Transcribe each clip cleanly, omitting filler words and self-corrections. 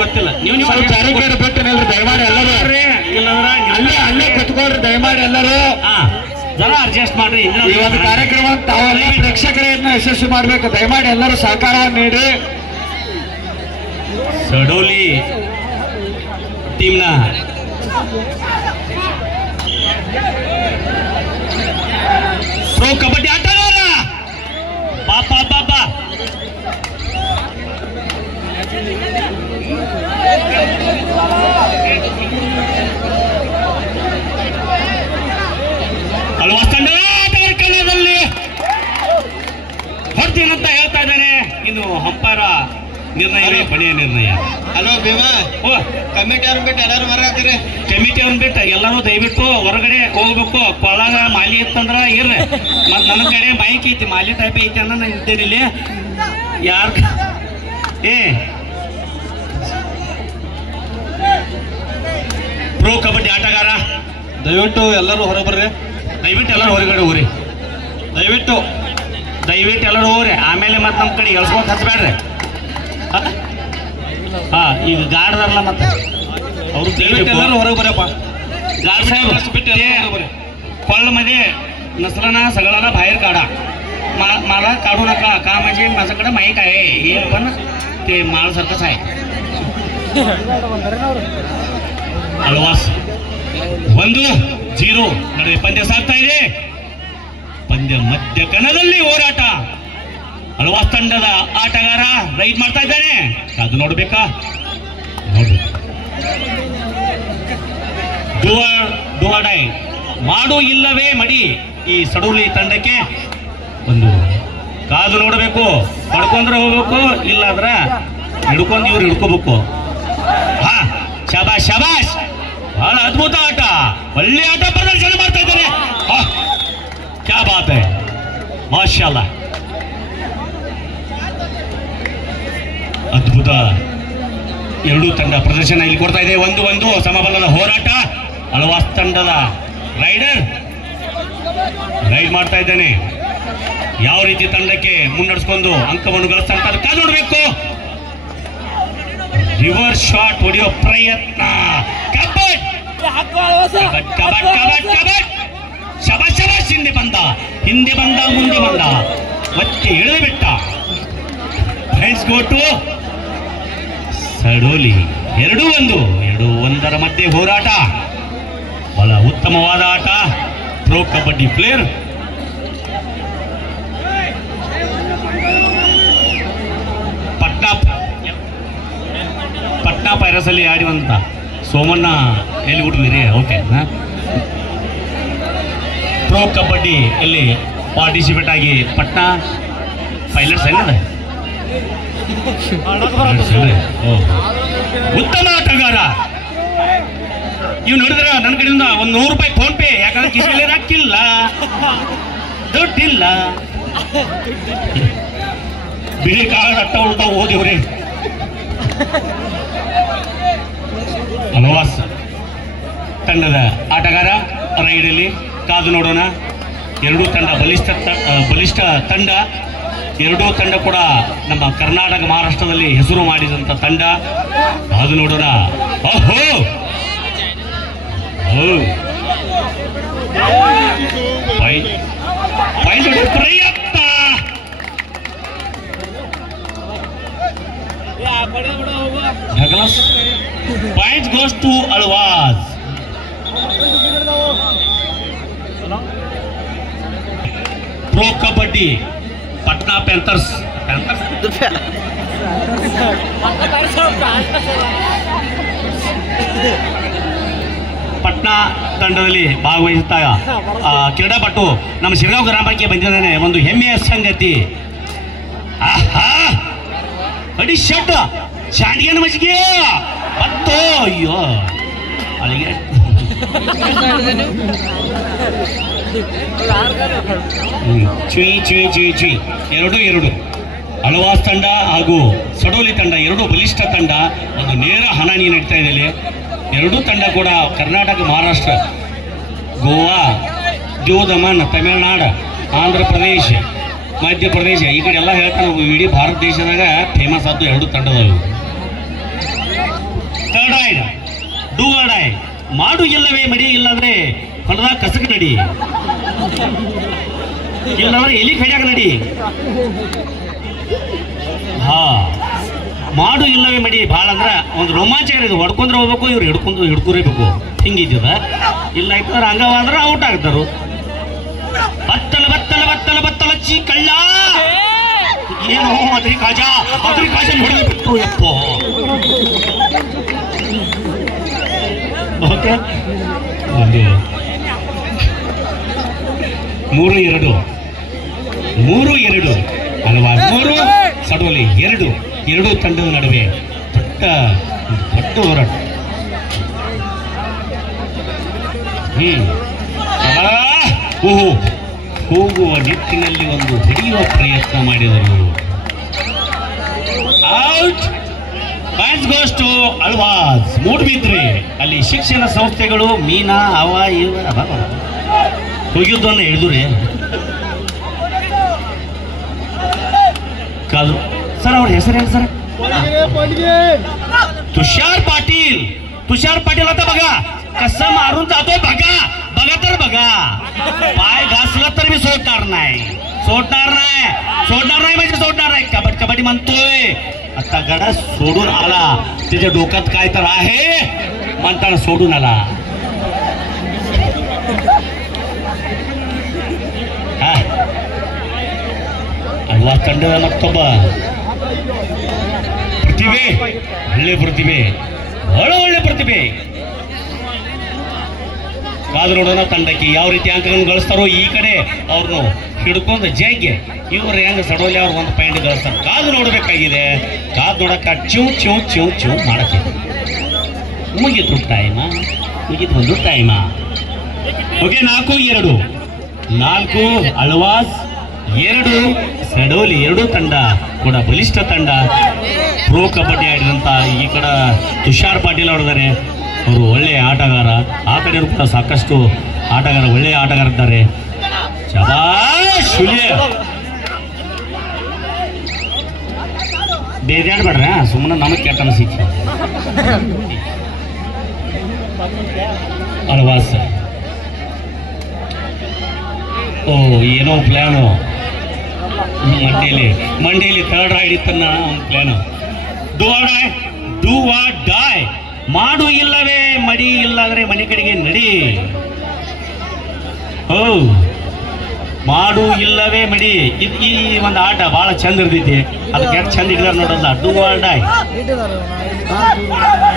ಗೊತ್ತಿಲ್ಲ ನೀವು ಬಿಟ್ಟು ದಯಮಾಡಿ ಎಲ್ಲರೂ ಅಲ್ಲೇ ಕುತ್ಕೊಳ್ರಿ ದಯಮಾಡಿ ಎಲ್ಲರೂ ಜನ ಅಡ್ಜಸ್ಟ್ ಮಾಡ್ರಿ. ಈ ಒಂದು ಕಾರ್ಯಕ್ರಮ ತಾವೆಲ್ಲ ಪ್ರೇಕ್ಷಕರನ್ನ ಯಶಸ್ವಿ ಮಾಡ್ಬೇಕು. ದಯಮಾಡಿ ಎಲ್ಲರೂ ಸಹಕಾರವನ್ನು ನೀಡಿ. ಸಡೋಲಿ ಟೀಮ್ನ ಪ್ರೋ ಕಬಡ್ಡಿ ಆಟಗಾರ ಪಾಪಾ ಪಾಪಾ ಕನ್ನಡದಲ್ಲಿ ಹೊಡ್ತೀನಂತ ಹೇಳ್ತಾ ಇದ್ದಾನೆ. ಇನ್ನು ಹಂಪಾರ ನಿರ್ಣಯವೇ ಕೊನೆಯ ನಿರ್ಣಯ. ಹಲೋ ಭೀಮಾ, ಕಮಿಟಿ ಅವ್ರನ್ನ ಬಿಟ್ಟು ಎಲ್ಲರೂ ಹೊರಗಾಗ್ತೀರಿ. ಕಮಿಟಿ ಅವ್ರನ್ನ ಬಿಟ್ಟು ಎಲ್ಲರೂ ದಯವಿಟ್ಟು ಹೊರಗಡೆ ಹೋಗ್ಬೇಕು. ಕೊಳಗ ಮಾಲಿ ಇತ್ತಂದ್ರ ಇರ್ರಿ. ಮತ್ ನನ್ನ ಕಡೆ ಬೈಕ್ ಐತಿ, ಮಾಲಿ ಟೈಪ್ ಐತಿ ಅನ್ನೋ ನಾನು ಇದ್ದೇನೆ ಇಲ್ಲಿ. ಯಾರ ಪ್ರೋ ಕಬಡ್ಡಿ ಆಟಗಾರ ದಯವಿಟ್ಟು ಎಲ್ಲರೂ ಹೊರಗೆ ಬರ್ರಿ. ದಯವಿಟ್ಟು ಎಲ್ಲರೂ ಹೊರಗಡೆ ಹೋಗ್ರಿ. ದಯವಿಟ್ಟು ಎಲ್ಲರೂ ಹೋಗ್ರಿ. ಆಮೇಲೆ ಮತ್ತೆ ನಮ್ಮ ಕಡೆ ಎಳ್ಸ್ಕೊತ ಹಚ್ಬೇಡ್ರಿ. ಈಗ ಗಾಡ್ದಾರಲ್ಲ ಮತ್ತೆ ಅವ್ರು ಎಲ್ಲರೂ ಹೊರಗೆ ಬರಪ್ಪ. गार्ड साहेब कळ मध्ये नसलं ना सगळ्याला बाहेर काढा. मला काढू नका का म्हणजे माझ्याकडे माईक आहे. हे पण ते माळसारखंच आहे. ಅಲ್ವಾಸ್ 1-0 ನಡುವೆ ಪಂದ್ಯ ಸಾಗ್ತಾ ಇದೆ. ಪಂದ್ಯ ಮಧ್ಯ ಕಣದಲ್ಲಿ ಹೋರಾಟ. ಅಲ್ವಾಸ್ ತಂಡದ ಆಟಗಾರ ರೈಡ್ ಮಾಡ್ತಾ ಇದ್ದಾನೆ. ಅದು ನೋಡ್ಬೇಕಾ? ಡುವಾಡೈ ಮಾಡು ಇಲ್ಲವೇ ಮಡಿ. ಈ ಸಡೂಲಿ ತಂಡಕ್ಕೆ ಒಂದು ಕಾದು ನೋಡಬೇಕು. ಪಡ್ಕೊಂಡ್ರೆ ಹೋಗ್ಬೇಕು, ಇಲ್ಲಾಂದ್ರೆ ಹಿಡ್ಕೊಂಡು ಇವ್ರು ಹಿಡ್ಕೋಬೇಕು. ಹಾ, ಶಬಾಷ್ ಶಬಾಷ್, ಬಹಳ ಅದ್ಭುತ ಆಟ, ಒಳ್ಳೆ ಆಟ ಪ್ರದರ್ಶನ ಮಾಡ್ತಾ ಇದ್ದಾರೆ. ಕ್ಯಾ ಬಾತ್ ಹೈ, ಮಾಶಾಅಲ್ಲಾ, ಅದ್ಭುತ. ಎರಡೂ ತಂಡ ಪ್ರದರ್ಶನ ಇಲ್ಲಿ ಕೊಡ್ತಾ ಇದೆ. 1-1 ಸಮಬಲದ ಹೋರಾಟ. ಅಲ್ವಾಸ್ ತಂಡದ ರೈಡರ್ ರೈಡ್ ಮಾಡ್ತಾ ಇದ್ದಾನೆ. ಯಾವ ರೀತಿ ತಂಡಕ್ಕೆ ಮುನ್ನಡೆಸ್ಕೊಂಡು ಅಂಕವನ್ನು ಗಳಿಸ್ತಾ ಕಾದು ನೋಡಬೇಕು. ರಿವರ್ಸ್ ಶಾಟ್ ಹೊಡೆಯೋ ಪ್ರಯತ್ನ. ಶಬಾಷ್ ಶಬಾಷ್, ಹಿಂದೆ ಬಂದ ಮುಂದೆ ಬಂದ, ಮತ್ತೆ ಎಳೆದು ಬಿಟ್ಟ. Friends go to ಸಡೋಲಿ. 2-1 ಮಧ್ಯೆ ಹೋರಾಟ. ಬಹಳ ಉತ್ತಮವಾದ ಆಟ. ಪ್ರೋ ಕಬಡ್ಡಿ ಪ್ಲೇಯರ್ ಪಟ್ನಾ ಪೈರಸ್ ಅಲ್ಲಿ ಆಡಿವಂತ ಸೋಮಣ್ಣ ಎಲ್ಲಿ ಹುಟ್ಟಿದ್ರಿ? ಓಕೆ, ಪ್ರೋ ಕಬಡ್ಡಿ ಅಲ್ಲಿ ಪಾರ್ಟಿಸಿಪೇಟ್ ಆಗಿ ಪಟ್ನಾ ಪೈಲಟ್ಸ್ ಏನದ ಉತ್ತಮ ಆಟಗಾರ. ಇವ್ ನೋಡಿದ್ರ ನನ್ನ ಕಡೆಯಿಂದ ₹100 ಫೋನ್ ಪೇ. ಯಾಕಂದ್ರೆ ಕಿಸೆಲೆ ಹಾಕಿಲ್ಲ, ದುಡ್ಡಿಲ್ಲ. ಬಿಳಿ ಕಾರ್ಡ್ ಅಟ್ಟ ಉಲ್ಟ ಓದಿವ್ರಿ. ಅಲ್ವಾಸ್ ತಂಡದ ಆಟಗಾರ ರೈಡಲ್ಲಿ ಕಾದು ನೋಡೋಣ. ಎರಡೂ ತಂಡ ಬಲಿಷ್ಠ ತಂಡ. ಎರಡೂ ತಂಡ ಕೂಡ ನಮ್ಮ ಕರ್ನಾಟಕ ಮಹಾರಾಷ್ಟ್ರದಲ್ಲಿ ಹೆಸರು ಮಾಡಿದಂಥ ತಂಡ. ಕಾದು ನೋಡೋಣ. ಓಹೋ, ಪ್ರಯತ್ನ. Point goes to Alvas. Pro kabaddi Patna Panthers Patna ತಂಡದಲ್ಲಿ ಭಾಗವಹಿಸುತ್ತಾ ಕ್ರೀಡಾಪಟು ನಮ್ಮ ಶಿರಗಾಂವ್ ಗ್ರಾಮಕ್ಕೆ ಬಂದಿದ್ದಾನೆ. ಒಂದು ಹೆಮ್ಮೆಯ ಸಂಗತಿ. ಅಡಿ ಶಟ್ ಶಾಂಡಿಗೆನ ಮಜ್ಜಿಗೆ ಬತ್ತೋ. ಅಯ್ಯೋ, ಅಲ್ಲಿಗೆ ಚುಯಿ 2-2. ಅಲ್ವಾಸ್ ತಂಡ ಹಾಗೂ ಸಡೋಲಿ ತಂಡ ಎರಡೂ ಬಲಿಷ್ಠ ತಂಡ. ಒಂದು ನೇರ ಹಣಾಹಣಿ ನಡೀತಾ ಇದೆ. ಎರಡೂ ತಂಡ ಕೂಡ ಕರ್ನಾಟಕ, ಮಹಾರಾಷ್ಟ್ರ, ಗೋವಾ, ದಮನ್, ತಮಿಳುನಾಡು, ಆಂಧ್ರ ಪ್ರದೇಶ, ಮಧ್ಯಪ್ರದೇಶ ಈ ಕಡೆ ಎಲ್ಲ ಹೇಳ್ತಾರೆ. ಇಡೀ ಭಾರತ ದೇಶದಾಗ ಫೇಮಸ್ ಆದ್ದು ಎರಡೂ ತಂಡದವು. ಇಲ್ಲವೇ ಮಡಿ, ಇಲ್ಲಾಂದ್ರೆ ಹೊಲದಾಗ ಕಸಕ್ ನಡಿ, ಇಲ್ಲಾಂದ್ರೆ ಎಲಿ ಕಡಿಯಾಗ ನಡಿ. ಹಾ, ಮಾಡು ಇಲ್ಲವೇ ಮಡಿ ಭಾಳ ಅಂದ್ರ ಒಂದು ರೋಮಾಂಚಕ ಇದು. ಹೊಡ್ಕೊಂಡ್ರೆ ಹೋಗ್ಬೇಕು, ಇವ್ರು ಹಿಡ್ಕೊರೇಬೇಕು, ಹಿಂಗಿದ್ದದ. ಇಲ್ಲ ಯಾಕಂದ್ರೆ ಹಂಗವಾದ್ರ ಔಟ್ ಆಗ್ತಾರು. ಬತ್ತಲ ಬತ್ತಲ ಬತ್ತಲ ಬತ್ತಲ ಚಿ ಕಳ್ಳ, ಏನು ಅದ್ರಿ ಕಾಜಾ ಹೊಡೆದು ಬಿಟ್ಟು ಯಪ್ಪ. ಓಕೆ, 3-2 ಅಲ್ವಾ? 3 ಸಡೋಲಿ 2. ಎರಡೂ ತಂಡದ ನಡುವೆ ದೊಡ್ಡ ಹೋರಾಟ. ಹೋಗುವ ನಿಟ್ಟಿನಲ್ಲಿ ಒಂದು ಹಿಡಿಯುವ ಪ್ರಯತ್ನ ಮಾಡಿದರು. Out. Points goes to Alvas. Moodbidri ಅಲ್ಲಿ ಶಿಕ್ಷಣ ಸಂಸ್ಥೆಗಳು ಮೀನಾ ಅವ ಇವ ಹೋಗಿದ್ದನ್ನು ಹಿಡಿದ್ರಿ. ಕಾದ್ರು ಸರ್, ಅವ್ರ ಹೆಸರೇನು ಸರ್? तुषार पाटील आता बघा कसं मारून जातोय. बघा तर बघा, पाय घासला तर मी सोडणार नाही म्हणजे सोडणार नाही. कबड्डी म्हणतोय आता, गडा सोडून आला. त्याच्या डोक्यात काय तर आहे म्हणताना सोडून आला. अल्वा ತಂಡದ ಮತ್ತೊಬ್ಬ ಒಳ್ಳೆ ಪ್ರತಿಭೆ. ಕಾದು ನೋಡೋಣ ತಂಡಕ್ಕೆ ಯಾವ ರೀತಿ ಅಂಕಗಳನ್ನು ಗಳಿಸ್ತಾರೋ. ಈ ಕಡೆ ಅವ್ರನ್ನು ಹಿಡ್ಕೊಂಡು ಜಗ್ಗೆ ಇವ್ರು ಹೆಂಗ ಸಡೋಲಿ ಅವ್ರು 1 ಪಾಯಿಂಟ್ ಗಳಿಸ್ತಾರೆ. ಕಾದು ನೋಡಬೇಕಾಗಿದೆ. ಕಾದು ನೋಡಕ್ಕ ಚೂ ಮಾಡಕ್ಕೆ ಮುಗಿತು ಒಂದು ಟೈಮ. ಓಕೆ, 4-2 ಅಳ್ವಾಸ್ 2 ಸಡೋಲಿ. ಎರಡೂ ತಂಡ ಕೂಡ ಬಲಿಷ್ಠ ತಂಡ. ಪ್ರೋ ಕಬಡ್ಡಿ ಆಡಿದಂತ ಈ ಕಡೆ ತುಷಾರ್ ಪಾಟೀಲ್ ಅವರಿದ್ದಾರೆ, ಅವರು ಒಳ್ಳೆಯ ಆಟಗಾರ. ಆ ಕಡೆ ಕೂಡ ಸಾಕಷ್ಟು ಒಳ್ಳೆಯ ಆಟಗಾರ ಇದ್ದಾರೆ. ಶಬಾಷ್. ಬೇಜಾಡ್ಬೇಡ್ರ, ಸುಮ್ಮನೆ ನಮಗೆ ಕೆಟ್ಟ ಅನಿಸಿತ್ತು. ಅಳ್ವಾಸ್ ಏನೋ ಪ್ಲಾನು ಮಂಡೇಲಿ 3rd ರೈಡ್ ಇತ್ತನ್ನ ಒಂದು ಪ್ಲಾನು. Do or die. ಮಾಡು ಇಲ್ಲವೇ ಮಡಿ, ಇಲ್ಲಾಂದ್ರೆ ಮನೆ ಕಡೆಗೆ ನಡಿ. ಮಾಡು ಇಲ್ಲವೇ ಮಡಿ. ಈ ಒಂದು ಆಟ ಬಹಳ ಚಂದ ಇರ್ತೈತಿ. ಅದಕ್ಕೆ ಎಷ್ಟು ಚಂದ ಇಡ್ದಾರ ನೋಡಲ್ಲ. Do or die.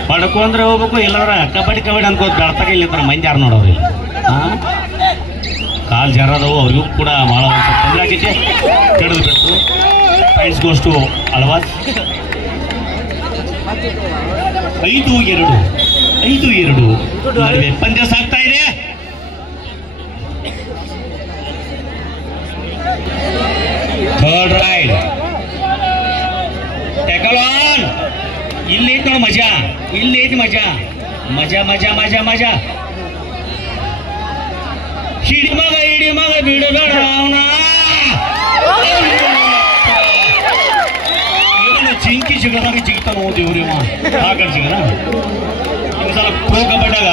ಪಡ್ಕೊಂಡ್ರೆ ಹೋಗ್ಬೇಕು, ಇಲ್ಲಾಂದ್ರೆ ಕಬಡ್ಡಿ ಅನ್ಕೋತ ಬೆಳ್ತಾಗ ಇಲ್ಲಿಂದ ಮಂದಿ ಯಾರು ನೋಡೋರು ಇಲ್ಲ. ಕಾಲ್ ಜಾರದವು, ಅವ್ರಿಗೂ ಕೂಡ ಬಹಳ ತೊಂದರೆ ಆಗೈತೆ. ಹಿಡಿದು ಬಿಟ್ಟು ಪಾಯಿಂಟ್ಸ್ ಗೋಸ್ ಟು ಅಳ್ವಾಸ್. 5-2 ನಡುವೆ ಪಂದ್ಯ ಸಾಗ್ತಾ ಇದೆ. Third ride tackle on. ಇಲ್ಲಿ ಐತಿ ನೋಡಿ ಮಜಾ, ಇಲ್ಲಿ ಐತಿ ಮಜಾ. ಹಿಡಿ ಮಗ ಬಿಡಬೇಡ ಅವನ. ಜಿಂಕಿ ಸಿಗದಾಗ ಜಿಗ್ತಾನ ಓದಿವ್ರಿ ಆ ಕಡೆ ಸಿಗದ. ಒಂದ್ಸಲ ಪ್ರೋ ಕಬಡ್ಡಿಯಾಗ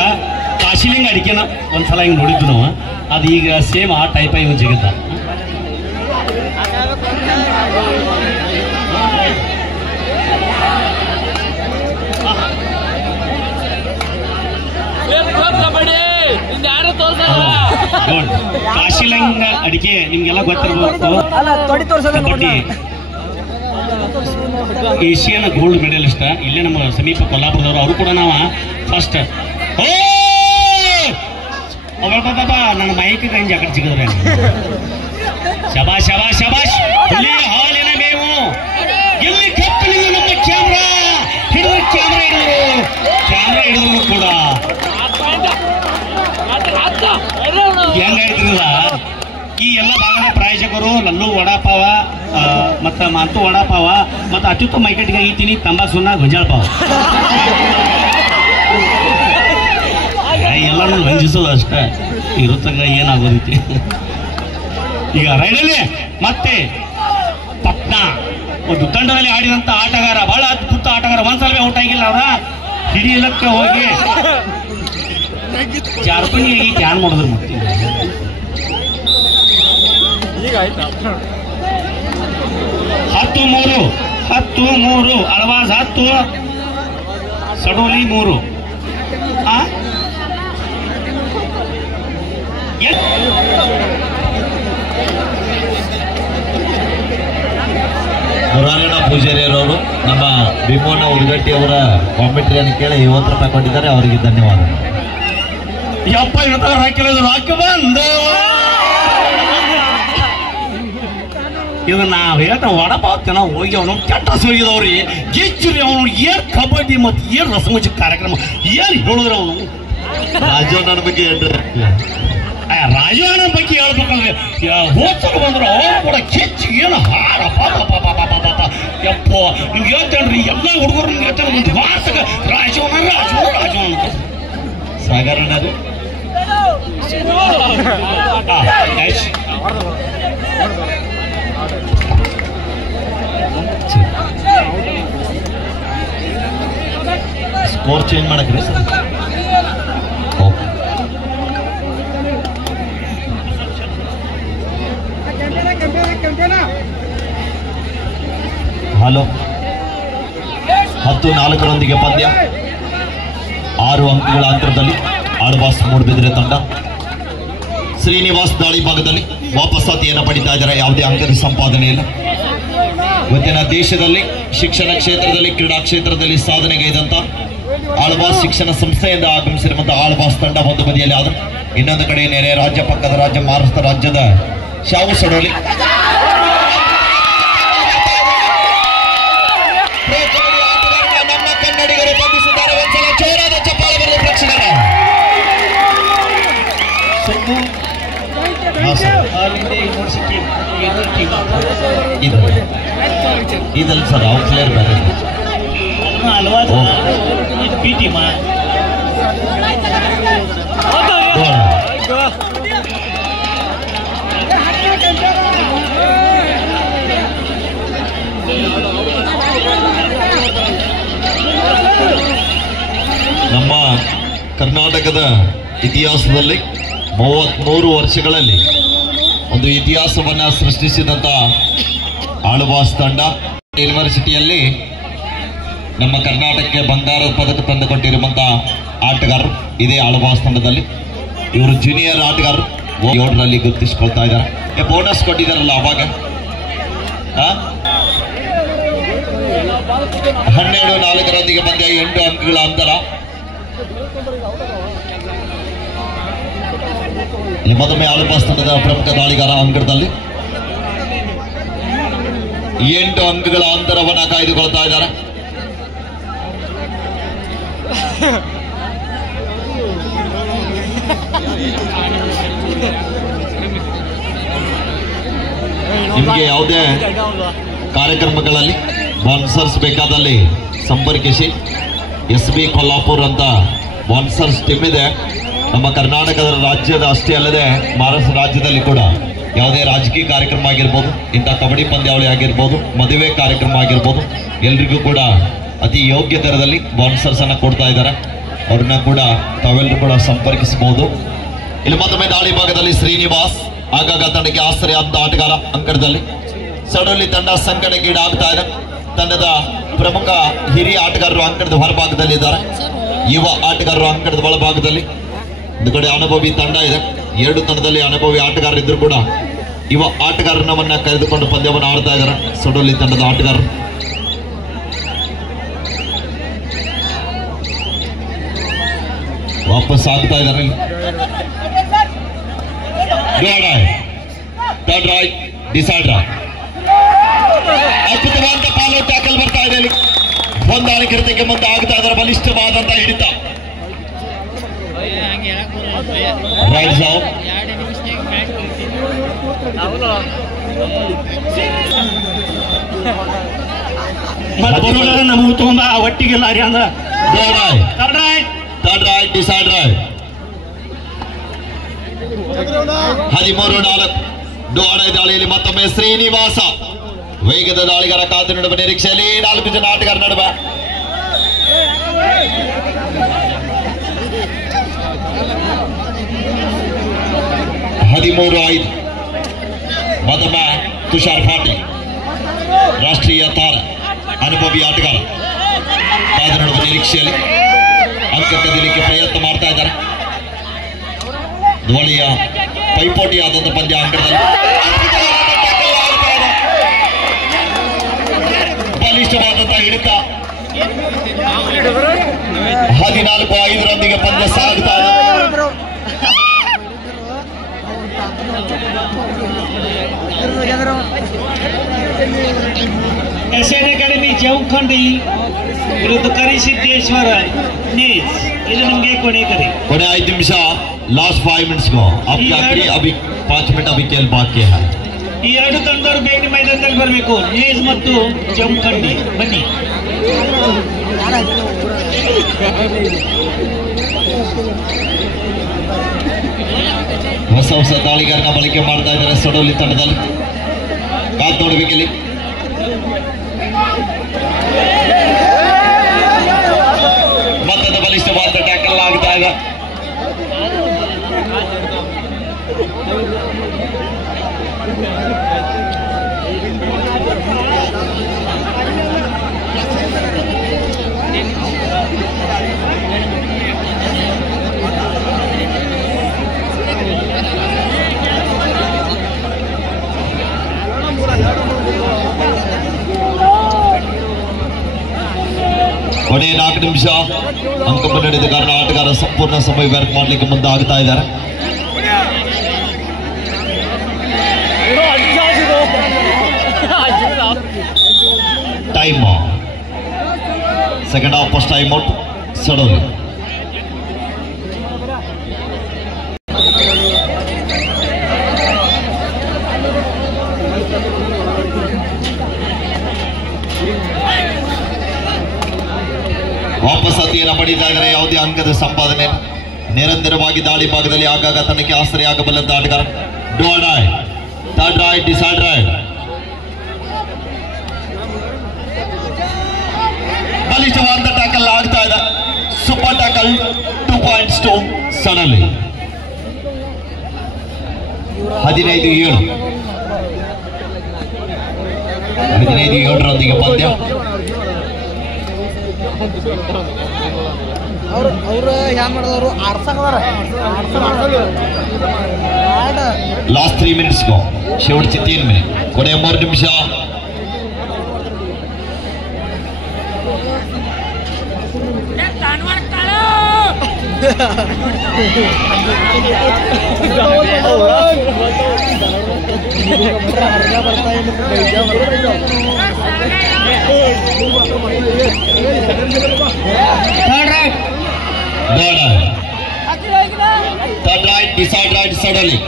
ಕಾಶಿಲಿಂಗ್ ಅಡಿಕೆನ ಒಂದ್ಸಲ ಹಿಂಗೆ ನೋಡಿದ್ದು ನಾವು. ಅದು ಈಗ ಸೇಮ್ ಆ ಟೈಪ್ ಇವ್ ಜಿಗತ್ತ. ಕಾಶಿಲಿಂಗ್ ಅಡಿಕೆ ನಿಮ್ಗೆಲ್ಲ ಗೊತ್ತಿರ್ಬೇಕು. Kabaddi Asian gold medalist. ಇಲ್ಲೇ ನಮ್ಮ ಸಮೀಪ ಕೊಲ್ಲಾಪುರದವರು. ಅವರು ಕೂಡ ನಾವು ಫಸ್ಟ್ ನನ್ನ ಮೈಕ್ ಗಂಜಿ ಆ ಕಡೆ ಸಿಗಿದ್ರೆ. ಶಬಾಷ್. ಹಾಲಿನ ಮೇವು ಎಲ್ಲಿ ಕಪ್ಪಲಿಂಗ. ನಮ್ಮ ಕ್ಯಾಮ್ರಾ ಹಿಡಿದ್ರು ಕೂಡ ಹೆಂಗ ಹೇಳ್ತಿರಲ್ಲ. ಈ ಎಲ್ಲ ಭಾಗದ ಪ್ರಾಯೋಜಕರು ಲಲ್ಲು ವಡಾಪಾವ ಮತ್ತು ಮಾತು ವಡಾಪಾವ ಮತ್ತು ಅತ್ಯುತ್ತಮ ಮೈಕಟ್ಟಿಗೆ ಈತೀನಿ ತಂಬಾಕು ಸುಣ್ಣ ಗೊಂಜಾಳ ಪಾವ ಎಲ್ಲರೂ ರಂಜಿಸೋದು ಅಷ್ಟೇ ಇರುತ್ತಂಗ ಏನಾಗೋದೈತಿ. ಈಗ ರೈಡಲ್ಲಿ ಮತ್ತೆ ಪಟ್ನಾ ಒಂದು ತಂಡದಲ್ಲಿ ಆಡಿದಂಥ ಆಟಗಾರ, ಬಹಳ ಅದ್ಭುತ ಆಟಗಾರ. ಒಂದ್ಸಲವೇ ಔಟ್ ಆಗಿಲ್ಲ. ಅವರ ಹಿಡಿಯಲಕ್ಕೆ ಹೋಗಿ ಜಾರ್ಪಣಿಯಾಗಿ ಕ್ಯಾನ್ ಮಾಡಿದ್ರು ಮತ್ತೆ 10-3 ಅಳವಾಸ್ 10 ಸಡೋಲಿ 3 ಮುರಾರಣ್ಣ ಪೂಜಾರಿಯರವರು ನಮ್ಮ ಭೀಮಣ್ಣ ಉದ್ಗಟ್ಟಿ ಅವರ ಕಾಮೆಂಟ್ರಿಯನ್ನು ಕೇಳಿ 50 ರೂಪಾಯಿ ಕೊಟ್ಟಿದ್ದಾರೆ, ಅವರಿಗೆ ಧನ್ಯವಾದ. ಯಪ್ಪ ಇವತ್ತು ಹಾಕಿರೋದು ರಾಕಿ ಬಂದು ಇದು ನಾವು ಹೇಳ್ತಾ ವಡಪಾವ್ ನಾವು ಹೋಗಿ ಅವನು ಕೆಟ್ಟ ಸುರಿದವ್ರಿ ಗಿಚ್ಚುರಿ ಅವನು ಏನ್ ಕಬಡ್ಡಿ ಮತ್ತು ಏನ್ ರಸಮಂಜಿ ಕಾರ್ಯಕ್ರಮ ಏನ್ ಹೇಳಿದ್ರು ಅವನು ರಾಜಣ್ಣನ ಬಗ್ಗೆ ಹೇಳ್ರಿ. ರಾಜಣ್ಣ ಬಗ್ಗೆ ಹೇಳ್ಬೇಕಂದ್ರೆ ಹೋಗ್ತಾರೆ ಬಂದ್ರು ಅವ್ರು ಕೂಡ ಕಿಚ್ಚು ಏನು ಹಾರ ಯಪ್ಪ ನಿಮ್ಗೆ ಹೇಳ್ತೇನ್ರಿ ಎಲ್ಲ ಹುಡುಗರು ನಿಮ್ಗೆ ಹೇಳ್ತಾನೆ ಒಂದು ವಾರ್ತಕ ರಾಜವನ ಅಂತ ಸಾಗರಣ್ಣ ಅದು ಸ್ಕೋರ್ ಚೇಂಜ್ ಮಾಡಕ್ರಿ ಸರ್. ಹಲೋ 10-4 ಪಂದ್ಯ 6 ಅಂಕಗಳ ಅಂತರದಲ್ಲಿ ಆಳ್ವಾಸ್ ಮೂಡಬಿದ್ರೆ ತಂಡ. ಶ್ರೀನಿವಾಸ್ ದಾಳಿ ಭಾಗದಲ್ಲಿ ವಾಪಸಾತಿಯನ್ನು ಪಡಿತಾ ಇದ್ದಾರೆ, ಯಾವುದೇ ಅಂಕದ ಸಂಪಾದನೆ ಇಲ್ಲ. ಇವತ್ತಿನ ದೇಶದಲ್ಲಿ ಶಿಕ್ಷಣ ಕ್ಷೇತ್ರದಲ್ಲಿ ಕ್ರೀಡಾ ಕ್ಷೇತ್ರದಲ್ಲಿ ಸಾಧನೆಗೈದಂತ ಆಳ್ವಾಸ್ ಶಿಕ್ಷಣ ಸಂಸ್ಥೆಯಿಂದ ಆಗಮಿಸಿರುವಂತಹ ಆಳ್ವಾಸ್ ತಂಡ ಒಂದು ಬದಿಯಲ್ಲಿ ಆದ್ರೆ, ಇನ್ನೊಂದು ಕಡೆ ನೆರೆ ರಾಜ್ಯ ಪಕ್ಕದ ರಾಜ್ಯ ಮಹಾರಾಷ್ಟ್ರ ರಾಜ್ಯದ ಶಾವು ಸಡೋಲಿ ನಮ್ಮ ಕನ್ನಡಿಗರು ಬಂಧಿಸಿದ್ದಾರೆ. ಒಂದ್ಸಲ ಜೋರಾದ ಚಪ್ಪಾಳೆ ಬರಲಿ ಪ್ರೇಕ್ಷಕರ. ಇದಲ್ಲ ಸರ್, ಅವ್ರ ಪ್ಲೇಯರ್ ಬೇರೆ ನಮ್ಮ ಕರ್ನಾಟಕದ ಇತಿಹಾಸದಲ್ಲಿ 33 ವರ್ಷಗಳಲ್ಲಿ ಒಂದು ಇತಿಹಾಸವನ್ನ ಸೃಷ್ಟಿಸಿದಂತ ಆಳ್ವಾಸ್ ತಂಡ. ಯೂನಿವರ್ಸಿಟಿಯಲ್ಲಿ ನಮ್ಮ ಕರ್ನಾಟಕಕ್ಕೆ ಬಂಗಾರದ ಪದಕ ತಂದುಕೊಟ್ಟಿರುವಂತಹ ಆಟಗಾರರು ಇದೇ ಆಳ್ವಾಸ್ ತಂಡದಲ್ಲಿ. ಇವರು ಜೂನಿಯರ್ ಆಟಗಾರರು 7ರಲ್ಲಿ ಗುರುತಿಸಿಕೊಳ್ತಾ ಇದ್ದಾರೆ. ಬೋನಸ್ ಕೊಟ್ಟಿದ್ದಾರಲ್ಲ ಅವಾಗ 12-4 ಬಂದ 8 ಅಂಕಗಳ ಅಂತರ. ಮತ್ತೊಮ್ಮೆ ಆಳ್ವಾಸ್ ತಂಡದ ಪ್ರಮುಖ ದಾಳಿಗಾರ ಅಂಕಣದಲ್ಲಿ 8 ಅಂಕಗಳ ಅಂತರವನ್ನ ಕಾಯ್ದುಕೊಳ್ತಾ ಇದ್ದಾರೆ. ನಿಮಗೆ ಯಾವುದೇ ಕಾರ್ಯಕ್ರಮಗಳಲ್ಲಿ ಸ್ಪಾನ್ಸರ್ಸ್ ಬೇಕಾದಲ್ಲಿ ಸಂಪರ್ಕಿಸಿ. SB ಕೊಲ್ಲಾಪುರ್ ಅಂತ ಸ್ಪಾನ್ಸರ್ಸ್ ಟೀಮ್ ಇದೆ. ನಮ್ಮ ಕರ್ನಾಟಕದ ರಾಜ್ಯದ ಅಷ್ಟೇ ಅಲ್ಲದೆ ಮಹಾರಾಷ್ಟ್ರ ರಾಜ್ಯದಲ್ಲಿ ಕೂಡ ಯಾವುದೇ ರಾಜಕೀಯ ಕಾರ್ಯಕ್ರಮ ಆಗಿರ್ಬೋದು, ಇಂಥ ಕಬಡ್ಡಿ ಪಂದ್ಯಾವಳಿ ಆಗಿರ್ಬೋದು, ಮದುವೆ ಕಾರ್ಯಕ್ರಮ ಆಗಿರ್ಬೋದು, ಎಲ್ರಿಗೂ ಕೂಡ ಅತಿ ಯೋಗ್ಯ ದರದಲ್ಲಿ ಸ್ಪಾನ್ಸರ್ಸ್ ಅನ್ನ ಕೊಡ್ತಾ ಇದ್ದಾರೆ. ಅವ್ರನ್ನ ಕೂಡ ತಾವೆಲ್ಲರೂ ಕೂಡ ಸಂಪರ್ಕಿಸಬಹುದು. ಇಲ್ಲಿ ಮತ್ತೊಮ್ಮೆ ದಾಳಿ ಭಾಗದಲ್ಲಿ ಶ್ರೀನಿವಾಸ್ ಆಗಾಗ ತಂಡಕ್ಕೆ ಆಶ್ರಯ ಅಂತ ಆಟಗಾರ ಅಂಕಣದಲ್ಲಿ. ಸಡೋಲಿ ತಂಡ ಸಂಕಟಕ್ಕೀಡಾಗ್ತಾ ಇದೆ. ತಂಡದ ಪ್ರಮುಖ ಹಿರಿಯ ಆಟಗಾರರು ಅಂಕಣದ ಹೊರಭಾಗದಲ್ಲಿ ಇದ್ದಾರೆ, ಯುವ ಆಟಗಾರರು ಅಂಕಣದ ಒಳಭಾಗದಲ್ಲಿ. ಒಂದು ಕಡೆ ಅನುಭವಿ ತಂಡ ಇದೆ, 2 ತಂಡದಲ್ಲಿ ಅನುಭವಿ ಆಟಗಾರರಿದ್ರು ಕೂಡ ಯುವ ಆಟಗಾರನವನ್ನ ಕರೆದುಕೊಂಡು ಪಂದ್ಯವನ್ನು ಆಡ್ತಾ ಇದ್ದಾರೆ ಸಡೋಲಿ ತಂಡದ ಆಟಗಾರರು. ವಾಪಸ್ ಆಗ್ತಾ ಇದ್ದಾರೆ. ಥರ್ಡ್ ರೈಟ್ ಡಿಸೈಡ್ ಅದ್ಭುತವಾದ ಪಾಲು ಟ್ಯಾಕಲ್ ಬರ್ತಾ ಇದೆ. ಇಲ್ಲಿ ಹೊಂದಾಣಿಕೆ ಮುಂದೆ ಆಗ್ತಾ ಇದ್ದಾರೆ. ಬಲಿಷ್ಠವಾದಂತ ಹಿಡಿತ. Right out. ನಮಗೂ ತಗೊಂಡ ಒಟ್ಟಿಗೆ ಲಾರಿ ಅಂದ್ರ ಥರ್ಡ್ ರೈಟ್ ಡಿಸೈಡ್ ರೈಟ್. 13-4 ಡೋಡ ದಾಳಿಯಲ್ಲಿ ಮತ್ತೊಮ್ಮೆ ಶ್ರೀನಿವಾಸ ವೇಗದ ದಾಳಿಗಾರ ಕಾದು ನಡುವ ನಿರೀಕ್ಷೆಯಲ್ಲಿ 4 ಜನ ಆಟಗಾರ ನಡುವೆ 13-5 ಮದಮ ತುಷಾರ್ ಪಾಟೀಲ್ ರಾಷ್ಟ್ರೀಯ ತಾರ ಅನುಭವಿ ಆಟಗಾರ ಕಾದು ನೋಡುವ ನಿರೀಕ್ಷೆಯಲ್ಲಿ ಅಂಕ ಕದಿಲಿಕ್ಕೆ ಪ್ರಯತ್ನ ಮಾಡ್ತಾ ಇದ್ದಾರೆ. ಒಳ್ಳೆಯ ಪೈಪೋಟಿಯಾದಂಥ ಪಂದ್ಯ ಅಂಕಣದಲ್ಲಿ ಬಲಿಷ್ಠವಾದಂತಹ ಹಿಡಿತ 14-5 ಪಂದ್ಯ ಸಾಗುತ್ತಾ ಇದೆ. एसएन अकाಡೆಮಿ ಜಮಖಂಡಿ ವಿರುದ್ಧ ಕರಿಸಿದ್ದೇಶ್ವರ नीज ಇದು ನಮಗೆ ಕೊನೆ 5 ನಿಮಿಷ लास्ट 5 मिनट्स को अब क्या करिए अभी 5 मिनट अभी खेल बाकी है. ಈ ಎರಡು ತಂಡವರು ಬೇಟಿ ಮೈದಾನದಲ್ಲಿ ಬರಬೇಕು. नीज ಮತ್ತು ಜಮಖಂಡಿ ಬನ್ನಿ. ಹೊಸ ದಾಳಿಗಾರನ ಬಳಕೆ ಮಾಡ್ತಾ ಇದ್ದಾರೆ ಸಡೋಲಿ ತಂಡದಲ್ಲಿ. ಕಾದ್ ನೋಡಬೇಕಿಲ್ಲಿ ಮತ್ತೊಂದು ಬಲಿಷ್ಠವಾದ ಟ್ಯಾಕಲ್ ಆಗ್ತಾ ಇದೆ. ಕೊನೆ 4 ನಿಮಿಷ ಅಂಕ ಮುನ್ನಡೆದ ಕಾರಣ ಆಟಗಾರ ಸಂಪೂರ್ಣ ಸಮಯ ವ್ಯರ್ಥ ಮಾಡಲಿಕ್ಕೆ ಮುಂದೆ ಆಗ್ತಾ ಇದ್ದಾರೆ. Time second half first time out ಸಡೋಲಿ. ವಾಪಸ್ ಅತಿಯನ್ನು ಪಡೀತಾ ಇದ್ದಾರೆ. ಯಾವುದೇ ಅಂಕದ ಸಂಪಾದನೆ ನಿರಂತರವಾಗಿ ದಾಳಿ ಭಾಗದಲ್ಲಿ ಆಗಾಗ ತನಗೆ ಆಶ್ರಯ ಆಗಬಲ್ಲಂತ ಆಟಗಾರ. ಥರ್ಡ್ ರೈಟ್ ಡಿಸೈಡ್ ರೈಟ್ ಬಲಿಷ್ಠವಾದ ಟ್ಯಾಕಲ್ ಆಗ್ತಾ ಇದೆ. ಸೂಪರ್ ಟ್ಯಾಕಲ್ 2 ಪಾಯಿಂಟ್ಸ್ ಟು ಸಡಲಿ. 15-7 ಪಂದ್ಯ. ಲಾಸ್ಟ್ 3 मिनिट्स को शेवटचे 3 मिनिट ಕೊನೆ 3 ನಿಮಿಷ. ಥರ್ಡ್ ರೈಟ್ ಡಿಸೈಡ್ ರೈಟ್ ಸಡಲಿ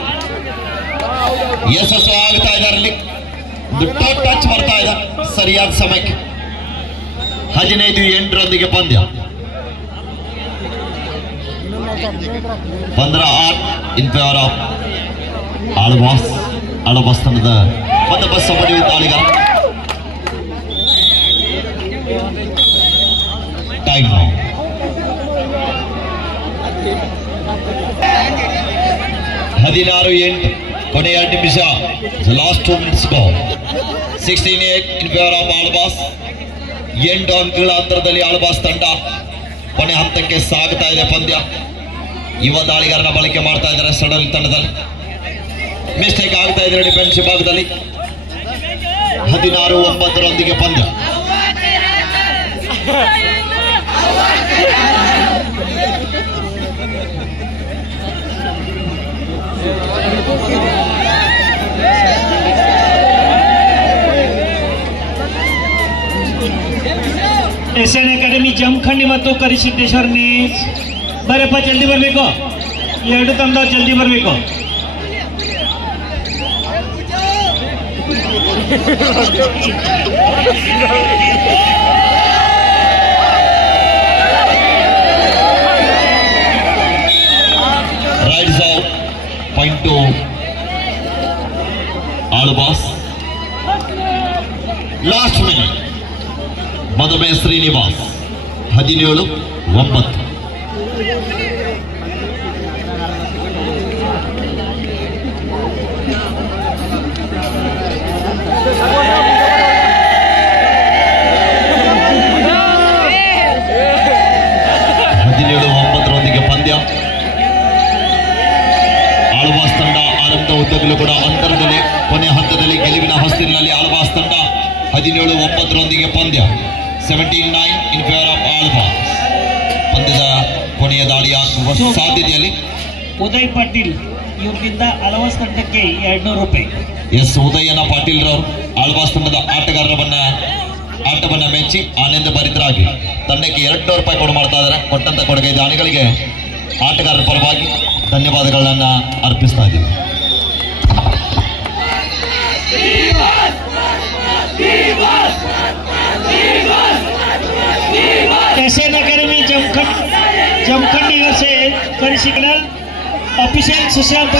ಯಶಸ್ವಿ ಆಗ್ತಾ ಇದ್ದಾರೆ. ಟಚ್ ಬರ್ತಾ ಇದೆ ಸರಿಯಾದ ಸಮಯಕ್ಕೆ. 15-8 ಪಂದ್ಯ. 15-8 ಇನ್ ಫೇವರ್ ಆಫ್ ಆಳ್ವಾಸ್ ತಂಡದ ಮತ್ತೆ ಬಸ್ ಸಂಬಂಧಿ ದಾಳಿಗಾರ. ಟೈಮ್ 16-8 ಕೊನೆಯ 2 ನಿಮಿಷ. Last 2 minutes go 16-8 in favour of Alva's. 8 ಅಂಕಗಳ ಅಂತರದಲ್ಲಿ ಆಳ್ವಾಸ್ ತಂಡ ಕೊನೆ ಹಂತಕ್ಕೆ ಸಾಗುತ್ತಾ ಇದೆ ಪಂದ್ಯ. ಯುವ ದಾಳಿಗಾರನ ಬಳಕೆ ಮಾಡ್ತಾ ಇದ್ದಾರೆ ಸಡಲ್ ತಂಡದಲ್ಲಿ. ಮಿಸ್ಟೇಕ್ ಆಗ್ತಾ ಇದ್ದಾರೆ ಡಿಫೆನ್ಸ್ ಭಾಗದಲ್ಲಿ. 16-9 ಪಂದ್ಯ. ಎಸ್ಎನ್ ಅಕಾಡೆಮಿ ಜಮಖಂಡಿ ಮತ್ತು ಕರಿಸಿದ್ದೇಶ್ವರ नीज ಬರಪ್ಪ ಜಲ್ದಿ ಬರಬೇಕು. ಎರಡು ತಂಡ ಜಲ್ದಿ ಬರಬೇಕು. Raids out point to Alvas. Last minute ಮಧುಮೇ ಶ್ರೀನಿವಾಸ್ 17-9. 17-9 ಪಂದ್ಯ. ಆಳ್ವಾಸ್ ತಂಡ ಆರಂಭದ ಉದ್ದಗಲೂ ಕೂಡ ಅಂತರದಲ್ಲಿ ಕೊನೆಯ ಹಂತದಲ್ಲಿ ಗೆಲುವಿನ ಹೊಸ್ತಿಲಿನಲ್ಲಿ ಆಳ್ವಾಸ್ ತಂಡ 17-9 ಪಂದ್ಯ. 17-9 ಇನ್ ಫೇವರ್ ಆಫ್ ಆಳ್ವಾಸ್. ಪಂದ್ಯದ ಕೊನೆಯ ದಾಳಿ ಆಗುವ ಸಾಧ್ಯತೆಯಲ್ಲಿ ಉದಯ್ ಪಾಟೀಲ್ ಇವ್ರಿಂದ ಆಳ್ವಾಸ್ ತಂಡಕ್ಕೆ 200 ರೂಪಾಯಿ. ಎಸ್ ಉದಯನ ಪಾಟೀಲ್ ರವರು ಆಳ್ವಾಸ್ ತಂಡದ ಆಟವನ್ನ ಮೆಚ್ಚಿ ಆನಂದ ಭರಿತರಾಗಿ ತಂಡಕ್ಕೆ 200 ರೂಪಾಯಿ ಕೊಡು ಮಾಡ್ತಾ ಇದ್ದಾರೆ. ಕೊಟ್ಟಂತ ಕೊಡುಗೆ ದಾನಿಗಳಿಗೆ ಆಟಗಾರರ ಪರವಾಗಿ ಧನ್ಯವಾದಗಳನ್ನ ಅರ್ಪಿಸ್ತಾ ಇದ್ದೀವಿ. एसएन अकेडमी जमखंडी से ऑफिशियल सुशांत